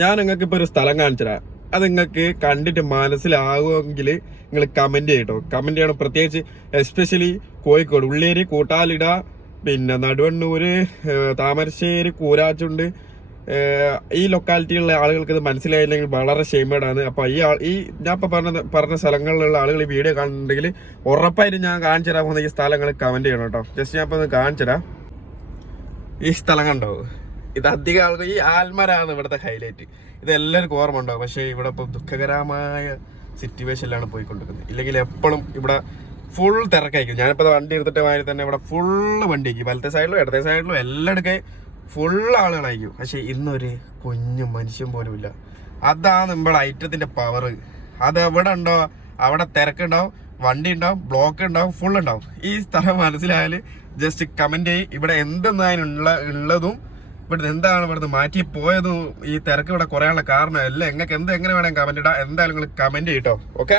ഞാൻ നിങ്ങൾക്ക് ഇപ്പൊ ഒരു സ്ഥലം കാണിച്ചുതരാം. അത് നിങ്ങൾക്ക് കണ്ടിട്ട് മനസ്സിലാകുമെങ്കിൽ നിങ്ങൾ കമന്റ് ചെയ്യട്ടോ. കമന്റ് ചെയ്യണം. പ്രത്യേകിച്ച് എസ്പെഷ്യലി കോഴിക്കോട്, ഉള്ളേരി, കൂട്ടാലിട, പിന്നെ നടുവണ്ണൂര്, താമരശ്ശേരി, കൂരാച്ചുണ്ട്, ഈ ലൊക്കാലിറ്റിയിലുള്ള ആളുകൾക്ക് ഇത് മനസ്സിലായില്ലെങ്കിൽ വളരെ ഷെയിമേഡാണ്. അപ്പൊ ഈ ഞാൻ ഇപ്പൊ പറഞ്ഞ സ്ഥലങ്ങളിലുള്ള ആളുകൾ ഈ വീഡിയോ കാണുന്നുണ്ടെങ്കിൽ ഉറപ്പായിട്ടും ഞാൻ കാണിച്ചു തരാൻ പോകുന്ന ഈ സ്ഥലങ്ങൾ കമന്റ് ചെയ്യണം കേട്ടോ. ജസ്റ്റ് ഞാൻ ഇപ്പൊ ഒന്ന് കാണിച്ചു തരാം. ഈ സ്ഥലം കണ്ടോ? ഇത് അധികം ആളുകൾ ഈ ആൽമരാണ് ഇവിടുത്തെ ഹൈലൈറ്റ്. ഇത് എല്ലാവർക്കും ഓർമ്മ ഉണ്ടാവും. പക്ഷേ ഇവിടെ ഇപ്പൊ ദുഃഖകരമായ സിറ്റുവേഷനിലാണ് പോയിക്കൊണ്ടിരിക്കുന്നത്. ഇല്ലെങ്കിൽ എപ്പോഴും ഇവിടെ ഫുൾ തിരക്കായിരിക്കും. ഞാനിപ്പോൾ വണ്ടി എടുത്തിട്ട് മാതിരി തന്നെ ഇവിടെ ഫുള്ള് വണ്ടിയായിരിക്കും. വലത്തെ സൈഡിലും ഇടത്തെ സൈഡിലും എല്ലായിടക്കെ ഫുള്ള് ആളുകളായിരിക്കും. പക്ഷെ ഇന്നൊരു കുഞ്ഞു മനുഷ്യൻ പോലും ഇല്ല. അതാണ് നമ്മുടെ ഐറ്റത്തിന്റെ പവർ. അത് എവിടെ ഉണ്ടോ അവിടെ തിരക്കുണ്ടാവും, വണ്ടി ഉണ്ടാവും, ബ്ലോക്ക് ഉണ്ടാവും, ഫുൾ ഉണ്ടാവും. ഈ സ്ഥലം മനസ്സിലായാൽ ജസ്റ്റ് കമന്റ് ചെയ്യും. ഇവിടെ എന്തെന്നാണ് ഉള്ളതും ഇവിടെ എന്താണ് ഇവിടുന്ന് മാറ്റി പോയതും ഈ തിരക്ക് ഇവിടെ കുറയാനുള്ള കാരണം എല്ലാം എങ്ങനെ വേണമെങ്കിൽ കമന്റ് ഇടാം. എന്തായാലും നിങ്ങൾ കമന്റ് ചെയ്യട്ടോ. ഓക്കെ.